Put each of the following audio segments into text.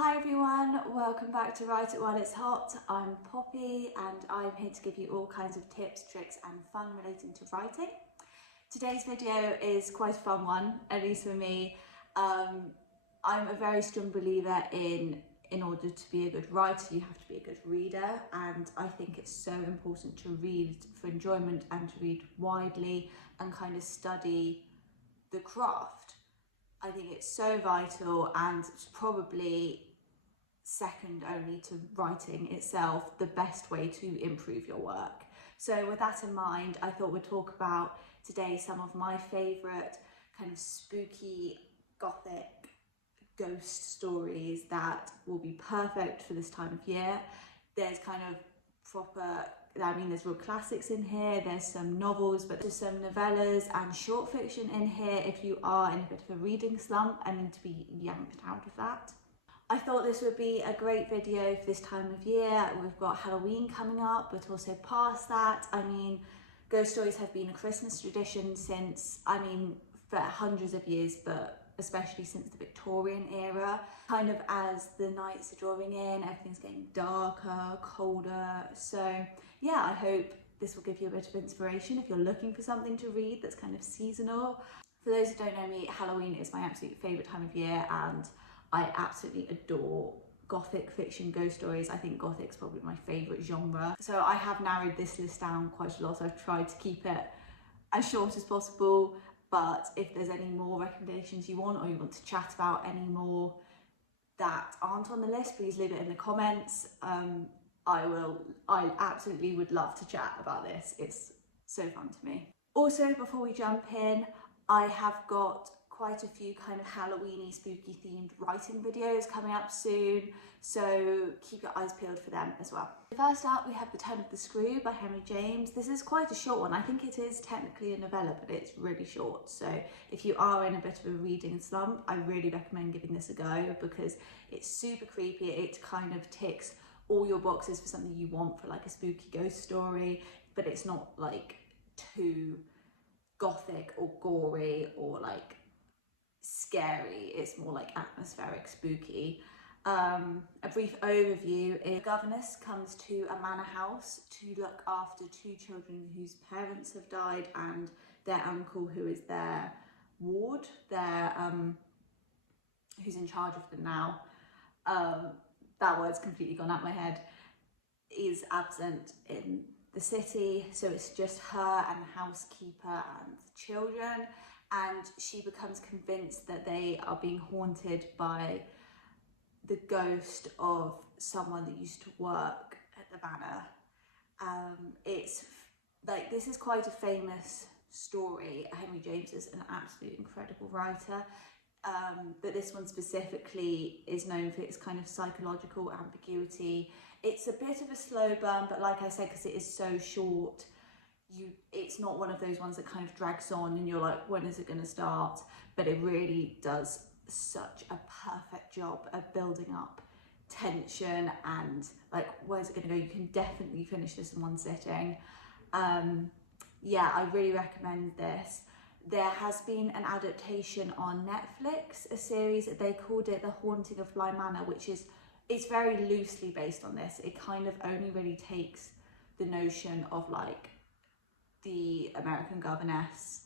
Hi everyone, welcome back to Write It While It's Hot. I'm Poppy and I'm here to give you all kinds of tips, tricks and fun relating to writing. Today's video is quite a fun one, at least for me. I'm a very strong believer in order to be a good writer, you have to be a good reader, and I think it's so important to read for enjoyment and to read widely and kind of study the craft. I think it's so vital, and it's probably second only to writing itself, the best way to improve your work. So with that in mind, I thought we'd talk about today some of my favourite kind of spooky Gothic ghost stories that will be perfect for this time of year. There's kind of there's real classics in here, there's some novels, but there's some novellas and short fiction in here if you are in a bit of a reading slump and need to be yanked out of that. I thought this would be a great video for this time of year. We've got Halloween coming up, but also past that. I mean, ghost stories have been a Christmas tradition since, for hundreds of years, but especially since the Victorian era. Kind of as the nights are drawing in, everything's getting darker, colder. So yeah, I hope this will give you a bit of inspiration if you're looking for something to read that's kind of seasonal. For those who don't know me, Halloween is my absolute favourite time of year, and I absolutely adore Gothic fiction ghost stories. I think Gothic's probably my favourite genre. So I have narrowed this list down quite a lot. I've tried to keep it as short as possible, but if there's any more recommendations you want, or you want to chat about any more that aren't on the list, please leave it in the comments. I absolutely would love to chat about this. It's so fun to me. Also, before we jump in, I have got quite a few kind of Halloweeny, spooky themed writing videos coming up soon, so keep your eyes peeled for them as well. First up, we have The Turn of the Screw by Henry James. This is quite a short one. I think it is technically a novella, but it's really short. So if you are in a bit of a reading slump, I really recommend giving this a go because it's super creepy. It kind of ticks all your boxes for something you want for like a spooky ghost story, but it's not like too gothic or gory or like scary. It's more like atmospheric, spooky. A brief overview is a governess comes to a manor house to look after two children whose parents have died, and their uncle, who is their ward, who's in charge of them now. That word's completely gone out my head. Is absent in the city, so it's just her and the housekeeper and the children, and she becomes convinced that they are being haunted by the ghost of someone that used to work at the manor. It's like, this is quite a famous story. Henry James is an absolute incredible writer, but this one specifically is known for its kind of psychological ambiguity. It's a bit of a slow burn, but like I said, because it is so short, it's not one of those ones that kind of drags on and you're like, when is it going to start? But it really does such a perfect job of building up tension and like, where's it going to go? You can definitely finish this in one sitting. Yeah, I really recommend this. There has been an adaptation on Netflix, a series, they called it The Haunting of Bly Manor, it's very loosely based on this. It kind of only really takes the notion of like the American governess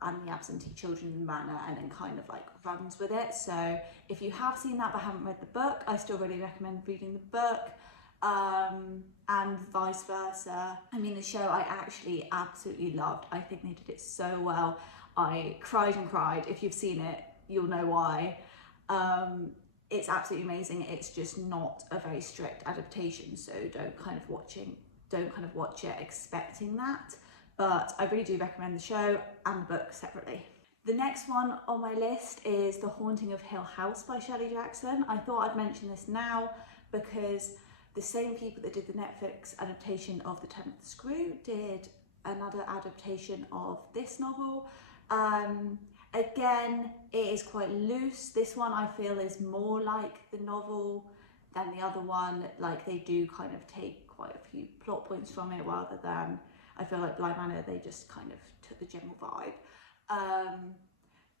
and the absentee children in the manor, and then kind of like runs with it. So if you have seen that but haven't read the book, I still really recommend reading the book, and vice versa. I mean, the show I actually absolutely loved. I think they did it so well. I cried and cried. If you've seen it, you'll know why. It's absolutely amazing. It's just not a very strict adaptation, so don't kind of watch it expecting that. But I really do recommend the show and the book separately. The next one on my list is The Haunting of Hill House by Shelley Jackson. I thought I'd mention this now because the same people that did the Netflix adaptation of The Turn of the Screw did another adaptation of this novel. Again, it is quite loose. This one I feel is more like the novel than the other one. Like, they do kind of take quite a few plot points from it, rather than, I feel like Bly Manor, they just kind of took the general vibe.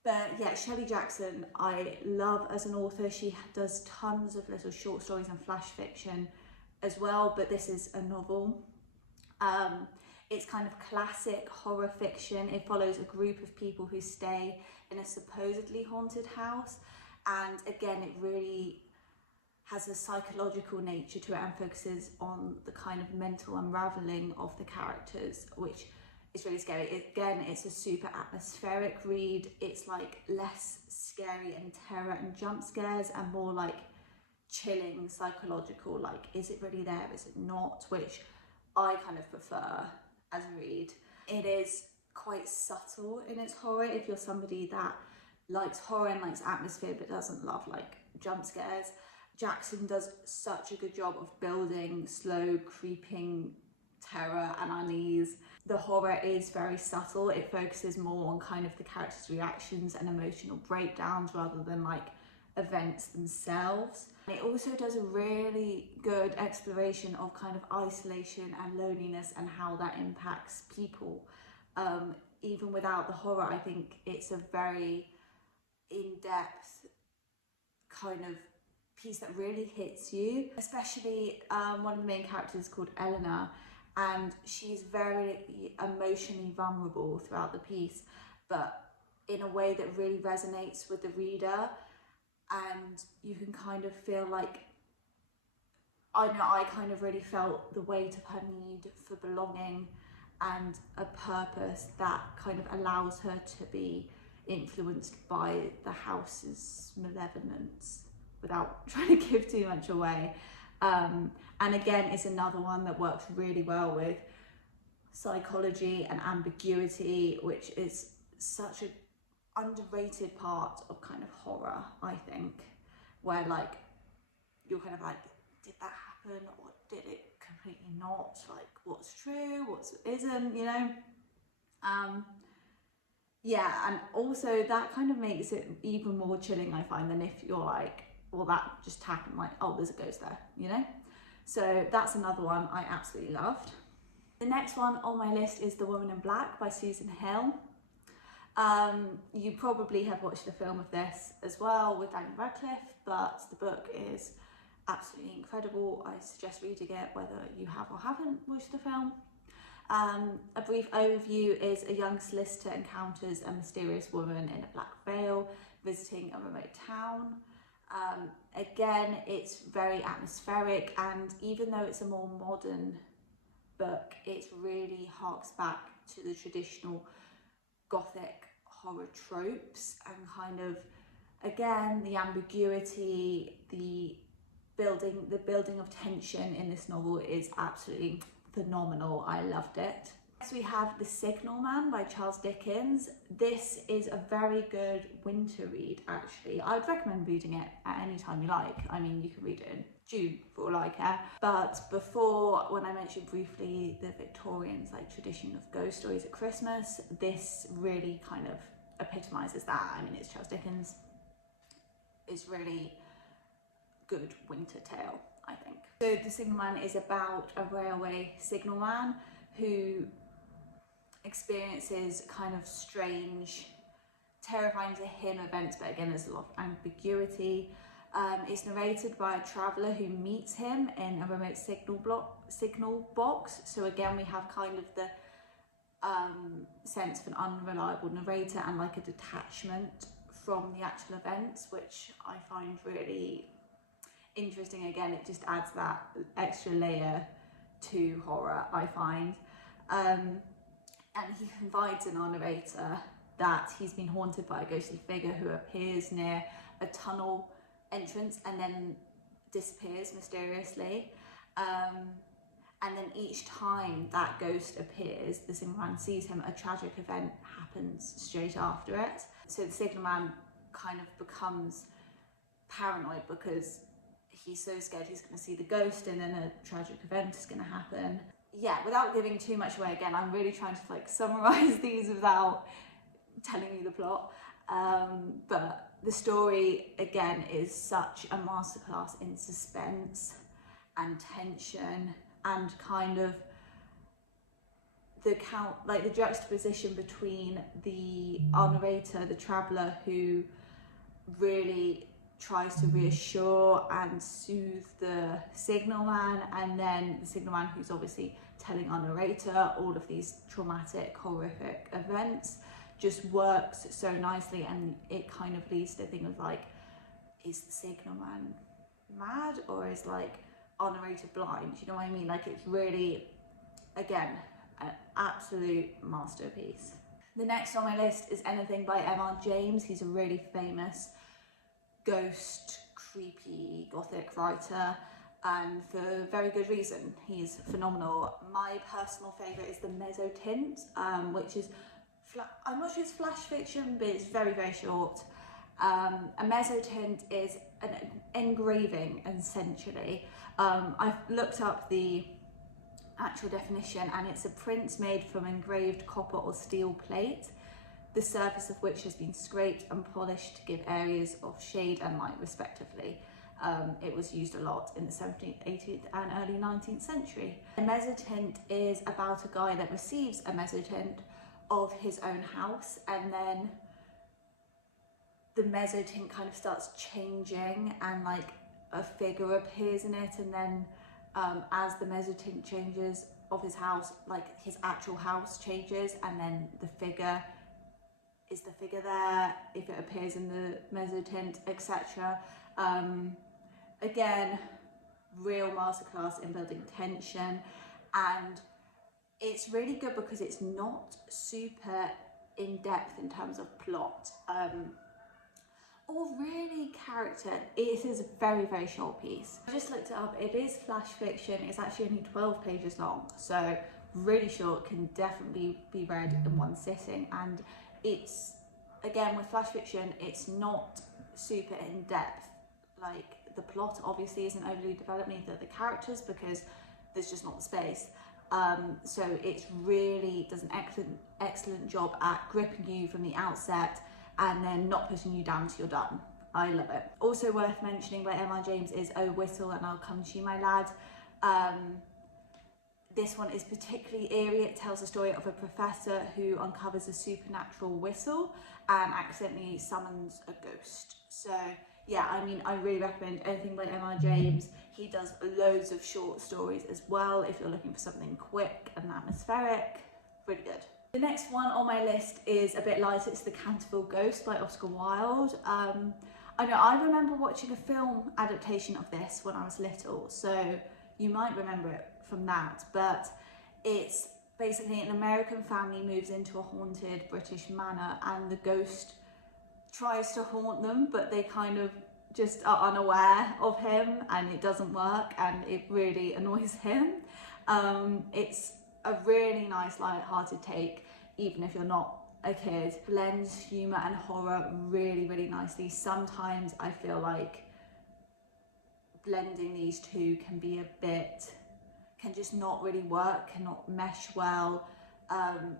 But yeah, Shelley Jackson, I love as an author. She does tons of little short stories and flash fiction as well, but this is a novel. It's kind of classic horror fiction. It follows a group of people who stay in a supposedly haunted house. And again, it really has a psychological nature to it and focuses on the kind of mental unraveling of the characters, which is really scary. Again, it's a super atmospheric read. It's like less scary and terror and jump scares and more like chilling psychological, like, is it really there, is it not, which I kind of prefer as a read. It is quite subtle in its horror if you're somebody that likes horror and likes atmosphere but doesn't love like jump scares. Jackson does such a good job of building slow creeping terror and unease. The horror is very subtle. It focuses more on kind of the characters' reactions and emotional breakdowns rather than like events themselves. It also does a really good exploration of kind of isolation and loneliness and how that impacts people. Even without the horror, I think it's a very in-depth kind of piece that really hits you, especially one of the main characters called Eleanor, and she's very emotionally vulnerable throughout the piece, but in a way that really resonates with the reader, and you can kind of feel like, I know I kind of really felt the weight of her need for belonging and a purpose that kind of allows her to be influenced by the house's malevolence without trying to give too much away. And again, it's another one that works really well with psychology and ambiguity, which is such an underrated part of kind of horror, I think, where like you're kind of like, did that happen or did it completely not? Like, what's true, what isn't, you know? Yeah, and also that kind of makes it even more chilling, I find, than if you're like, well, that just happened, like, oh, there's a ghost there, you know? So that's another one I absolutely loved. The next one on my list is The Woman in Black by Susan Hill. You probably have watched the film of this as well with Daniel Radcliffe, but the book is absolutely incredible. I suggest reading it whether you have or haven't watched the film. A brief overview is a young solicitor encounters a mysterious woman in a black veil visiting a remote town. Again, it's very atmospheric, and even though it's a more modern book, it really harks back to the traditional Gothic horror tropes and kind of, again, the ambiguity, the building of tension in this novel is absolutely phenomenal. I loved it. Next we have The Signal Man by Charles Dickens. This is a very good winter read, actually. I would recommend reading it at any time you like. I mean, you can read it in June for all I care. But before, when I mentioned briefly the Victorians like tradition of ghost stories at Christmas, this really kind of epitomizes that. I mean, it's Charles Dickens. It's really good winter tale, I think. So The Signal Man is about a railway signalman who experiences kind of strange, terrifying to him events, but again there's a lot of ambiguity. It's narrated by a traveller who meets him in a remote signal box. So again, we have kind of the sense of an unreliable narrator and like a detachment from the actual events, which I find really interesting. Again, it just adds that extra layer to horror, I find. And he confides in our narrator that he's been haunted by a ghostly figure who appears near a tunnel entrance and then disappears mysteriously. And then each time that ghost appears, the signalman sees him, a tragic event happens straight after it. So the signalman kind of becomes paranoid because he's so scared he's going to see the ghost and then a tragic event is going to happen. Yeah, without giving too much away, again, I'm really trying to like summarize these without telling you the plot. But the story, again, is such a masterclass in suspense and tension and kind of the juxtaposition between our narrator, the traveller, who really tries to reassure and soothe the signalman, and then the signalman who's obviously telling our narrator all of these traumatic, horrific events, just works so nicely. And it kind of leads to a thing of like, is the signalman mad, or is like our narrator blind? You know what I mean? Like, it's really, again, an absolute masterpiece. The next on my list is anything by M.R. James. He's a really famous ghost, creepy, gothic writer, and for very good reason. He's phenomenal. My personal favourite is the Mezzotint, which is, I'm not sure it's flash fiction, but it's very, very short. A mezzotint is an engraving, essentially. I've looked up the actual definition, and it's a print made from engraved copper or steel plate, the surface of which has been scraped and polished to give areas of shade and light respectively. It was used a lot in the 17th, 18th and early 19th century. A mezzotint is about a guy that receives a mezzotint of his own house, and then the mezzotint kind of starts changing, and like a figure appears in it, and then as the mezzotint changes of his house, like his actual house changes, and then the figure is the figure there if it appears in the mezzotint, etc. Again, real masterclass in building tension, and it's really good because it's not super in depth in terms of plot or really character. It is a very, very short piece. I just looked it up. It is flash fiction. It's actually only 12 pages long, so really short, can definitely be read in one sitting. And it's, again, with flash fiction, it's not super in depth. Like, the plot obviously isn't overly developed, neither the characters, because there's just not the space. So it really does an excellent job at gripping you from the outset and then not putting you down till you're done. I love it. Also worth mentioning by M.R. James is Oh Whistle and I'll Come to You, My Lad. This one is particularly eerie. It tells the story of a professor who uncovers a supernatural whistle and accidentally summons a ghost. So yeah, I mean, I really recommend anything by M.R. James. He does loads of short stories as well if you're looking for something quick and atmospheric. Really good. The next one on my list is a bit lighter. It's The Canterville Ghost by Oscar Wilde. I know I remember watching a film adaptation of this when I was little, so you might remember it from that, but it's basically an American family moves into a haunted British manor, and the ghost tries to haunt them, but they kind of just are unaware of him, and it doesn't work, and it really annoys him. It's a really nice, light-hearted take, even if you're not a kid. Blends humour and horror really, really nicely. Sometimes I feel like blending these two can be can just not really work, cannot mesh well.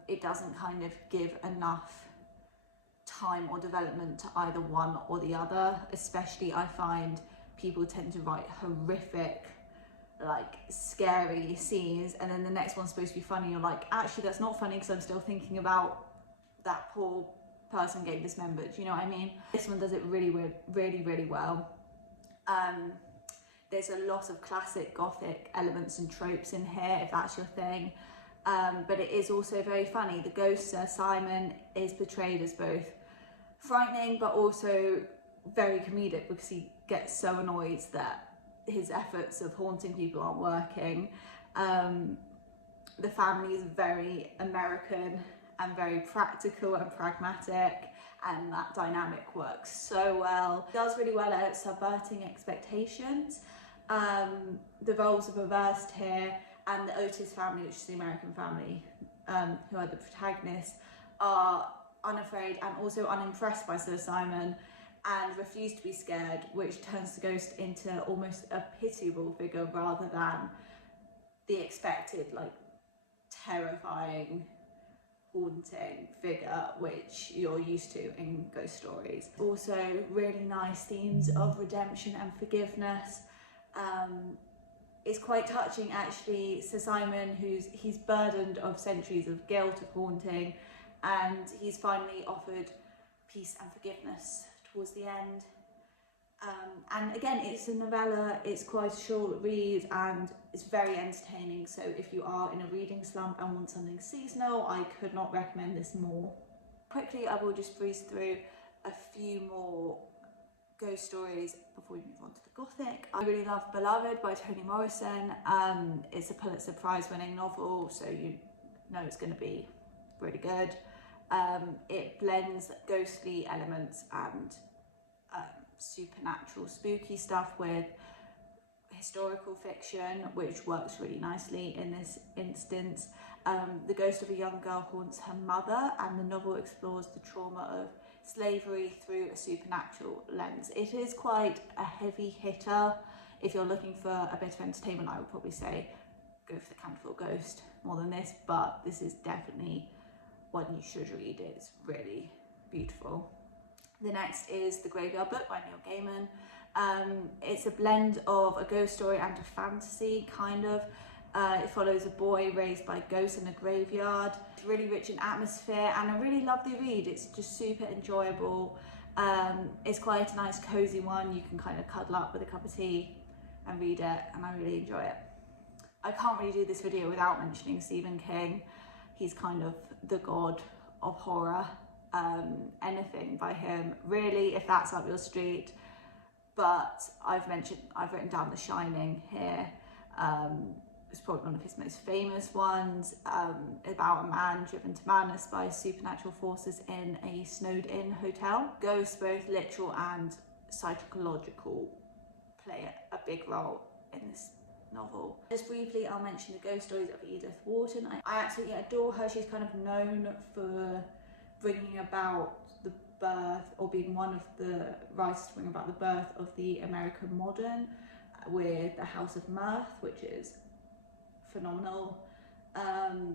It doesn't kind of give enough time or development to either one or the other. Especially, I find people tend to write horrific, like scary scenes, and then the next one's supposed to be funny. You're like, actually that's not funny because I'm still thinking about that poor person getting dismembered. You know what I mean? This one does it really well. There's a lot of classic Gothic elements and tropes in here, if that's your thing, but it is also very funny. The ghost, Sir Simon, is portrayed as both frightening but also very comedic, because he gets so annoyed that his efforts of haunting people aren't working. The family is very American and very practical and pragmatic, and that dynamic works so well. It does really well at subverting expectations. The roles are reversed here, and the Otis family, which is the American family, who are the protagonists, are unafraid and also unimpressed by Sir Simon and refuse to be scared, which turns the ghost into almost a pitiable figure rather than the expected, like, terrifying, haunting figure which you're used to in ghost stories. Also really nice themes of redemption and forgiveness. it's quite touching actually. Sir Simon, he's burdened of centuries of guilt, of haunting, and he's finally offered peace and forgiveness towards the end. And again, it's a novella, it's quite a short read and it's very entertaining, so if you are in a reading slump and want something seasonal, I could not recommend this more. Quickly, I will just breeze through a few more ghost stories before we move on to the Gothic. I really love Beloved by Toni Morrison. It's a Pulitzer Prize winning novel, so you know it's going to be really good. It blends ghostly elements and supernatural spooky stuff with historical fiction, which works really nicely in this instance. The ghost of a young girl haunts her mother, and the novel explores the trauma of slavery through a supernatural lens. It is quite a heavy hitter. If you're looking for a bit of entertainment, I would probably say go for the Candlefoot Ghost more than this, but this is definitely one you should read. It's really beautiful. The next is The Graveyard Book by Neil Gaiman. It's a blend of a ghost story and a fantasy, kind of. It follows a boy raised by ghosts in a graveyard. It's really rich in atmosphere and a really lovely read. It's just super enjoyable. It's quite a nice cozy one. You can kind of cuddle up with a cup of tea and read it, and I really enjoy it. I can't really do this video without mentioning Stephen King. He's kind of the god of horror. Anything by him, really, if that's up your street. But I've written down The Shining here. It's probably one of his most famous ones, about a man driven to madness by supernatural forces in a snowed-in hotel. Ghosts, both literal and psychological, play a big role in this novel. Just briefly, I'll mention the ghost stories of Edith Wharton. I absolutely adore her. She's kind of known for bringing about the birth, or being one of the writers to bring about the birth of the American modern with The House of Mirth, which is phenomenal,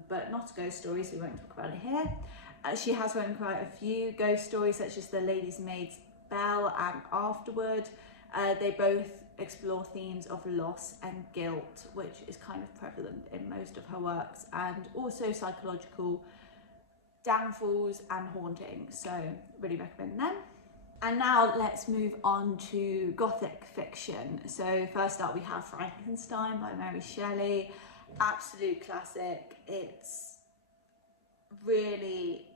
but not a ghost story, so we won't talk about it here. She has written quite a few ghost stories, such as The Lady's Maid's Bell and Afterward. They both explore themes of loss and guilt, which is kind of prevalent in most of her works, and also psychological downfalls and hauntings, so really recommend them. And now let's move on to Gothic fiction. So first up we have Frankenstein by Mary Shelley. Absolute classic. It's really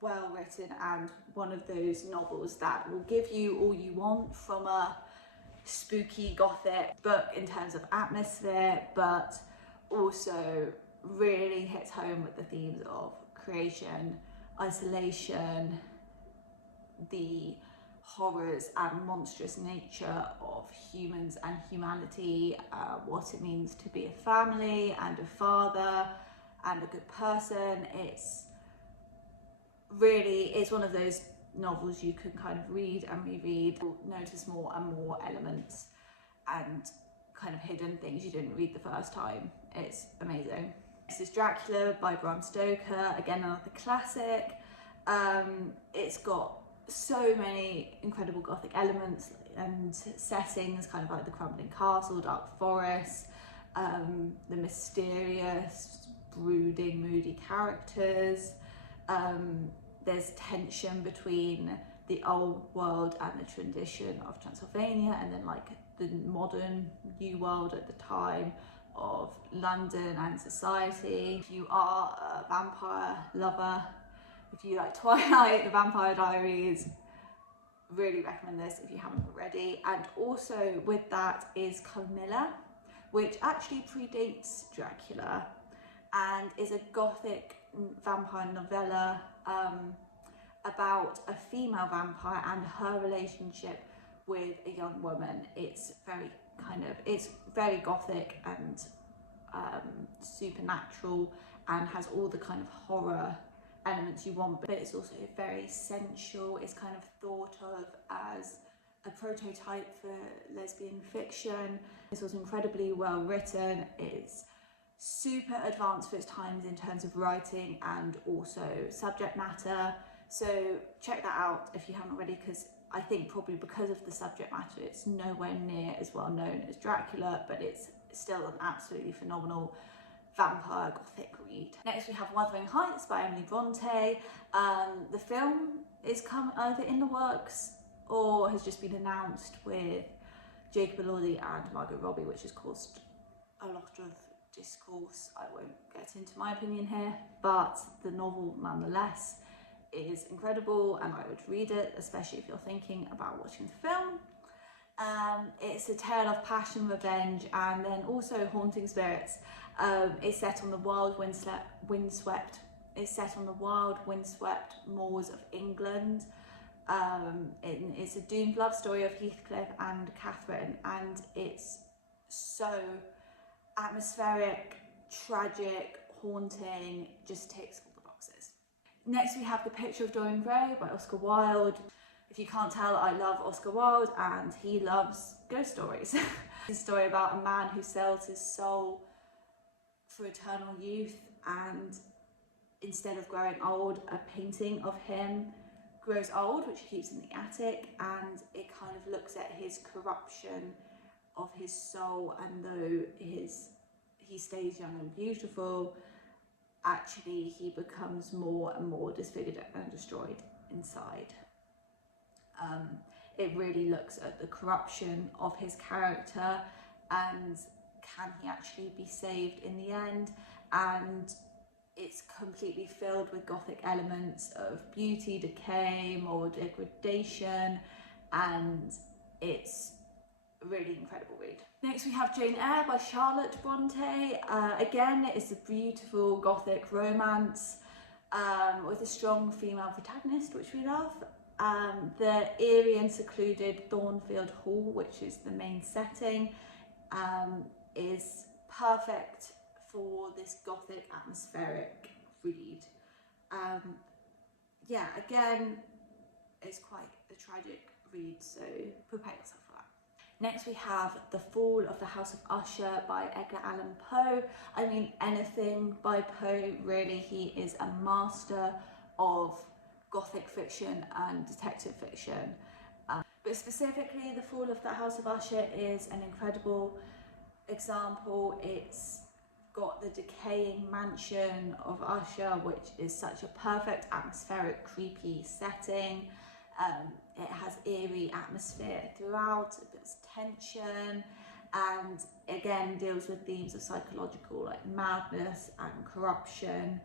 well written and one of those novels that will give you all you want from a spooky Gothic book in terms of atmosphere, but also really hits home with the themes of creation, isolation, the horrors and monstrous nature of humans and humanity, what it means to be a family and a father and a good person. It's one of those novels you can kind of read and reread. You'll notice more and more elements and kind of hidden things you didn't read the first time. It's amazing. This is Dracula by Bram Stoker, again another classic. It's got so many incredible Gothic elements and settings, kind of like the crumbling castle, dark forest, the mysterious, brooding, moody characters. There's tension between the old world and the tradition of Transylvania, and then like the modern new world at the time of London and society. If you are a vampire lover, if you like Twilight, The Vampire Diaries, really recommend this if you haven't already. And also with that is Camilla, which actually predates Dracula and is a Gothic vampire novella about a female vampire and her relationship with a young woman. It's very Gothic and supernatural, and has all the kind of horror elements you want, but it's also very sensual. It's kind of thought of as a prototype for lesbian fiction. This was incredibly well written. It's super advanced for its times in terms of writing and also subject matter. So check that out if you haven't already, because I think probably because of the subject matter, it's nowhere near as well known as Dracula, but it's still an absolutely phenomenal vampire Gothic read. Next we have Wuthering Heights by Emily Bronte. The film is either in the works or has just been announced, with Jacob Elordi and Margot Robbie, which has caused a lot of discourse. I won't get into my opinion here, but the novel nonetheless is incredible and I would read it, especially if you're thinking about watching the film. It's a tale of passion, revenge, and then also haunting spirits. It's set on the wild, windswept moors of England. It's a doomed love story of Heathcliff and Catherine, and it's so atmospheric, tragic, haunting, just ticks all the boxes. Next we have The Picture of Dorian Gray by Oscar Wilde. If you can't tell, I love Oscar Wilde and he loves ghost stories. It's a story about a man who sells his soul for eternal youth, and instead of growing old, a painting of him grows old, which he keeps in the attic, and it kind of looks at his corruption of his soul, and though he stays young and beautiful, actually he becomes more and more disfigured and destroyed inside. It really looks at the corruption of his character and can he actually be saved in the end, and it's completely filled with Gothic elements of beauty, decay, moral degradation, and it's a really incredible read. Next we have Jane Eyre by Charlotte Bronte. Again, it's a beautiful Gothic romance with a strong female protagonist, which we love. The eerie and secluded Thornfield Hall, which is the main setting, is perfect for this Gothic atmospheric read. Yeah, again, it's quite a tragic read, so prepare yourself for that. Next we have The Fall of the House of Usher by Edgar Allan Poe. I mean, anything by Poe, really. He is a master of Gothic fiction and detective fiction. But specifically, The Fall of the House of Usher is an incredible example. It's got the decaying mansion of Usher, which is such a perfect atmospheric, creepy setting. It has eerie atmosphere throughout, it builds tension, and again deals with themes of psychological, like madness and corruption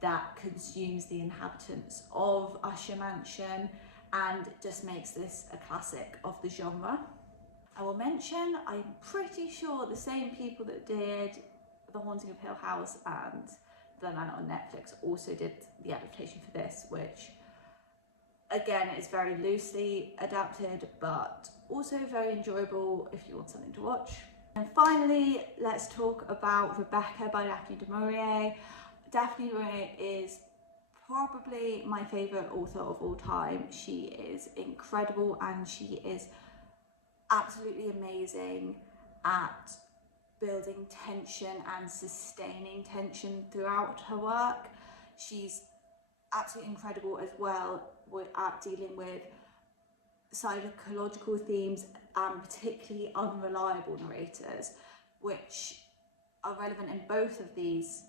that consumes the inhabitants of Usher Mansion, and just makes this a classic of the genre. I will mention, I'm pretty sure the same people that did The Haunting of Hill House and The Man on Netflix also did the adaptation for this, which again is very loosely adapted but also very enjoyable if you want something to watch. And finally, let's talk about Rebecca by Daphne du Maurier. Daphne du Maurier is probably my favourite author of all time. She is incredible and she is absolutely amazing at building tension and sustaining tension throughout her work. She's absolutely incredible as well at dealing with psychological themes and particularly unreliable narrators, which are relevant in both of these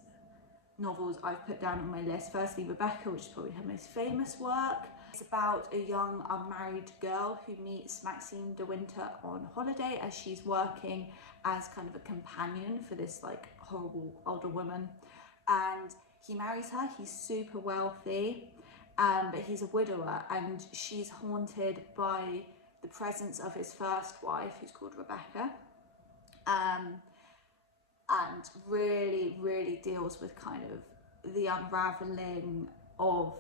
novels I've put down on my list. Firstly, Rebecca, which is probably her most famous work. It's about a young unmarried girl who meets Maxine de Winter on holiday as she's working as kind of a companion for this like horrible older woman, and he marries her. He's super wealthy, but he's a widower, and she's haunted by the presence of his first wife, who's called Rebecca, and really deals with kind of the unraveling of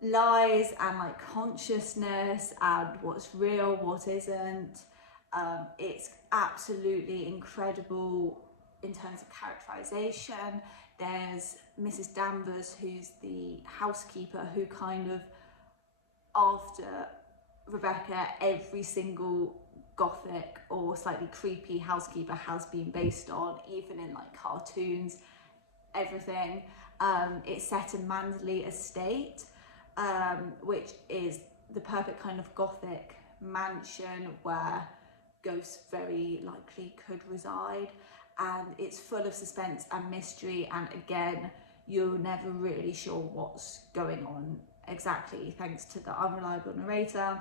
lies and like consciousness and what's real, what isn't. It's absolutely incredible in terms of characterization. There's Mrs. Danvers, who's the housekeeper, who kind of, after Rebecca, every single Gothic or slightly creepy housekeeper has been based on, even in like cartoons, everything. It's set in Manderley Estate, which is the perfect kind of Gothic mansion where ghosts very likely could reside, and it's full of suspense and mystery, and again, you're never really sure what's going on exactly thanks to the unreliable narrator.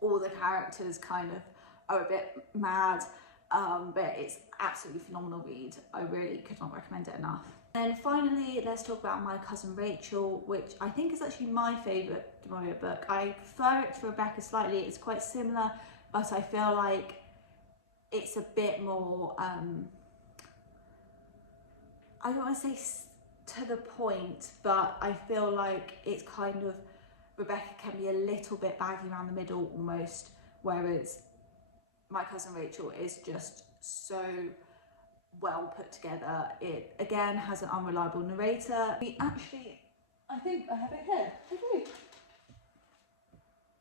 All the characters kind of are a bit mad, but it's absolutely phenomenal read. I really could not recommend it enough. And finally, let's talk about My Cousin Rachel, which I think is actually my favourite Du Maurier book. I prefer it to Rebecca slightly. It's quite similar, but I feel like it's a bit more, I don't want to say to the point, but I feel like it's kind of, Rebecca can be a little bit baggy around the middle almost, whereas My Cousin Rachel is just so well put together. It again has an unreliable narrator. I think I have it here. I do.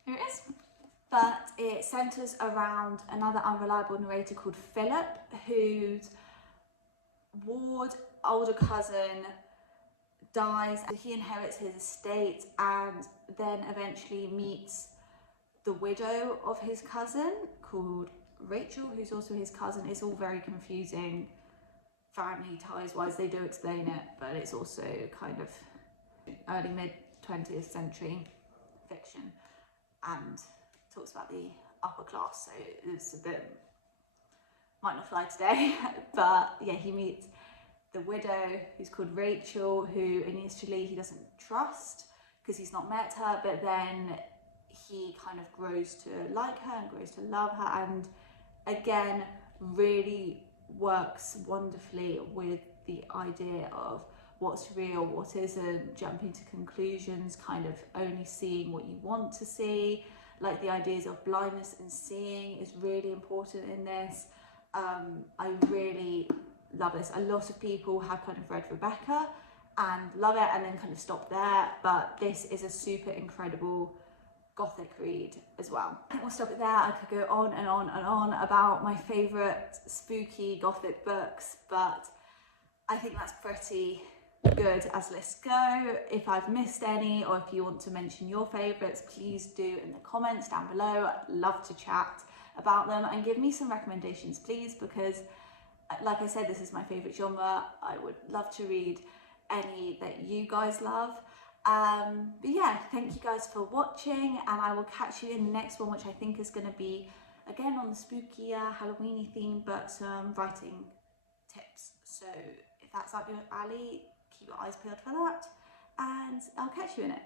Here it is. But it centres around another unreliable narrator called Philip, whose older cousin dies, and he inherits his estate and then eventually meets the widow of his cousin called Rachel, who's also his cousin. It's all very confusing family ties wise. They do explain it, but it's also kind of early mid 20th century fiction and talks about the upper class, so it's a bit, might not fly today. But yeah, he meets the widow who's called Rachel, who initially he doesn't trust because he's not met her, but then he kind of grows to like her and grows to love her, and again really works wonderfully with the idea of what's real, what isn't, jumping to conclusions, kind of only seeing what you want to see. Like the ideas of blindness and seeing is really important in this. I really love this. A lot of people have kind of read Rebecca and love it and then kind of stop there, but this is a super incredible Gothic read as well. I think we'll stop it there. I could go on and on and on about my favourite spooky Gothic books, but I think that's pretty good as lists go. If I've missed any, or if you want to mention your favourites, please do in the comments down below. I'd love to chat about them and give me some recommendations, please, because like I said, this is my favourite genre. I would love to read any that you guys love. But yeah, thank you guys for watching, and I will catch you in the next one, which I think is going to be again on the spookier Halloweeny theme, but some writing tips. So if that's up your alley, keep your eyes peeled for that, and I'll catch you in it.